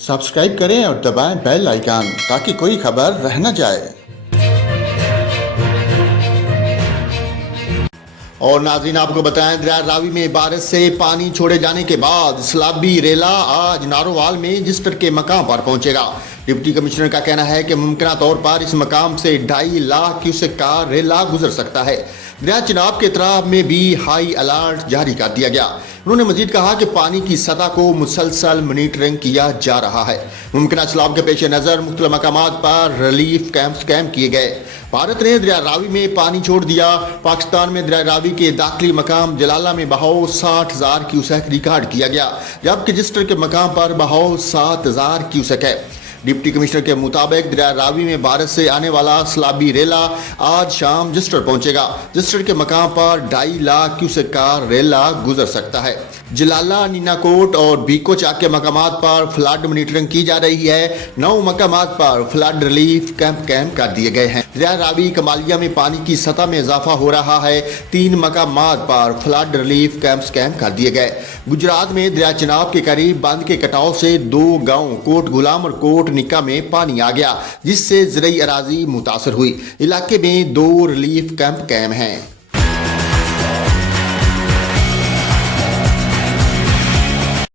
Subscribe करें और दबाएं बेल आइकन ताकि कोई खबर रह न जाए। और नाज़रीन, आपको बताएं, दरिया रावी में बारिश से पानी छोड़े जाने के बाद सलाबी रेला आज नारोवाल में रजिस्टर के मकाम पर पहुंचेगा। डिप्टी कमिश्नर का कहना है कि मुमकिन तौर पर इस मकाम से 2.5 लाख क्यूसेक का रेला गुजर सकता है। दरिया चिनाब के एतराब में भी हाई अलर्ट जारी कर दिया गया। उन्होंने मजीद कहा कि पानी की सतह को मुसलसल मॉनिटरिंग किया जा रहा है। मुमकिन सैलाब के पेश नज़र मुख्तलिफ मकामात पर रिलीफ कैंप्स कायम किए गए। भारत ने दरिया रावी में पानी छोड़ दिया। पाकिस्तान में दरिया रावी के दाखिली मकाम जलाला में बहाव 60,000 क्यूसेक रिकॉर्ड किया गया, जबकि रजिस्टर के मकाम पर बहाव 7,000 क्यूसेक है। डिप्टी कमिश्नर के मुताबिक दरिया रावी में बारिश से आने वाला सलाबी रेला आज शाम रजिस्टर पहुंचेगा। रजिस्टर के मकाम पर 2.5 लाख क्यूसेक का रेला गुजर सकता है। जलाला, नीनाकोट और बीको चाक के मकामात पर फ्लड मॉनिटरिंग की जा रही है। 9 मकामात पर फ्लड रिलीफ कैंप कायम कर दिए गए हैं। दरिया रावी कमालिया में पानी की सतह में इजाफा हो रहा है। 3 मकामात पर फ्लड रिलीफ कैंप्स कायम कर दिए गए। गुजरात में दरिया चिनाब के करीब बांध के कटाव से 2 गांव कोट गुलाम और कोट निका में पानी आ गया, जिससे ज़रई अराजी मुतासर हुई। इलाके में 2 रिलीफ कैंप कायम हैं।